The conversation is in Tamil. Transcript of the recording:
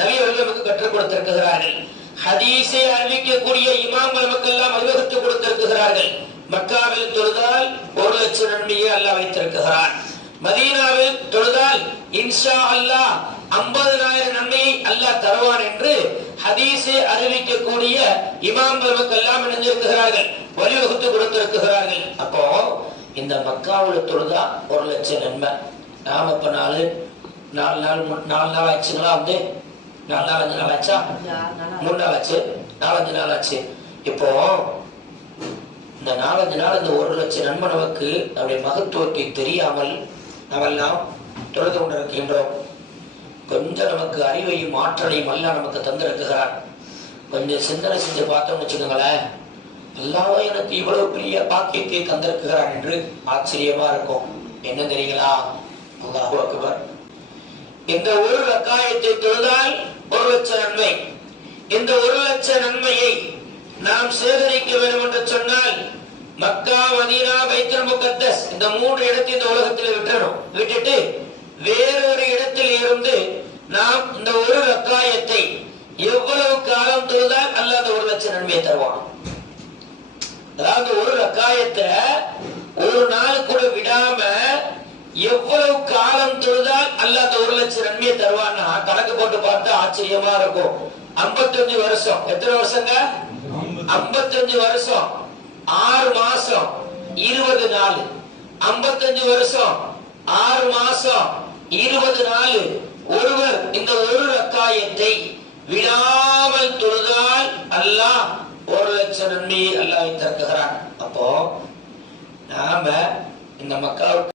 நபி அவர்கள் நமக்கு கற்றுக் கொடுத்திருக்கிறார்கள். ஹதீஸை அறிவிக்கக்கூடிய இமாம்கள் நமக்கெல்லாம் அறிவகுத்து கொடுத்திருக்கிறார்கள். மக்காவில் தொழுதால் 1 லட்சம் நன்மையை அல்லாஹ் வைத்திருக்கிறான். மதீனாவில் தொழுதால் இன்ஷா அல்லாஹ் 50,000 நன்மையை அல்லாஹ் தருவான் என்று ஹதீஸை அறிவிக்கக்கூடிய இமாம்கள் நமக்கெல்லாம் இணைந்திருக்கிறார்கள், வழிவகுத்து கொடுத்திருக்கிறார்கள். அப்போ இந்த மக்காவில் தொழுதா 1 லட்சம் நன்மை. நாம இப்ப 4 நாள் ஆச்சுங்களா? வந்து 4 நாள் 5 நாள் ஆச்சா? 3 நாள் ஆச்சு, 4-5 நாள் ஆச்சு. இப்போ இந்த 4-5 நாள் இந்த 1 லட்சம் நன்மை நமக்கு நம்முடைய மகத்துவத்தை தெரியாமல் நாமெல்லாம் தொழுது கொண்டிருக்கின்றோம். கொஞ்சம் நமக்கு அறிவையும் ஆற்றலையும் எல்லாம் நமக்கு தந்திருக்கிறார். கொஞ்சம் சிந்தனை செஞ்சு பார்த்தோம்னு வச்சுக்கோங்களேன், அல்லாஹ் எனக்கு இவ்வளவு பெரிய பாக்கியத்தை தந்திருக்கிறான் என்று ஆச்சரியமா இருக்கும். என்ன தெரியுங்களா? அல்லாஹு அக்பர். இந்த 1 ரக்காயத்தை தொழுதால் 1 லட்சம் நன்மை. இந்த 1 லட்சம் நன்மையை நாம் சேகரிக்க வேண்டும் என்று சொன்னால் மக்கா, மதீனா, பைத்துல் முகத்தஸ் இந்த 3 இடத்தை இந்த உலகத்தில் விட்டுறணும். விட்டுட்டு வேறொரு இடத்தில் இருந்து நாம் இந்த 1 ரக்காயத்தை எவ்வளவு காலம் தொழுதால் அல்லாஹ் அந்த 1 லட்சம் நன்மையை தருவான். அதாவது 1 ரக்காயத்தை ஒரு நாள் கூட விடாம எவ்வளவு காலம் தொழுதால் அல்லாஹ் அந்த 1 லட்சம் நன்மையை தருவான்னா கணக்கு போட்டு பார்த்தா ஆச்சரியமா இருக்கும். 55 வருஷம். எத்தனை வருஷங்க? 55 வருஷம் 6 மாசம் 20 நாள். 55 வருஷம் 6 மாசம் 20 நாள் ஒருவர் இந்த 1 ரக்காயத்தை விடாமல் தொழுதால் அல்லாஹ் 1 லட்சம் நன்மையை அல்லாஹ் தருகிறான். அப்போ நாம இந்த மக்காவுக்கு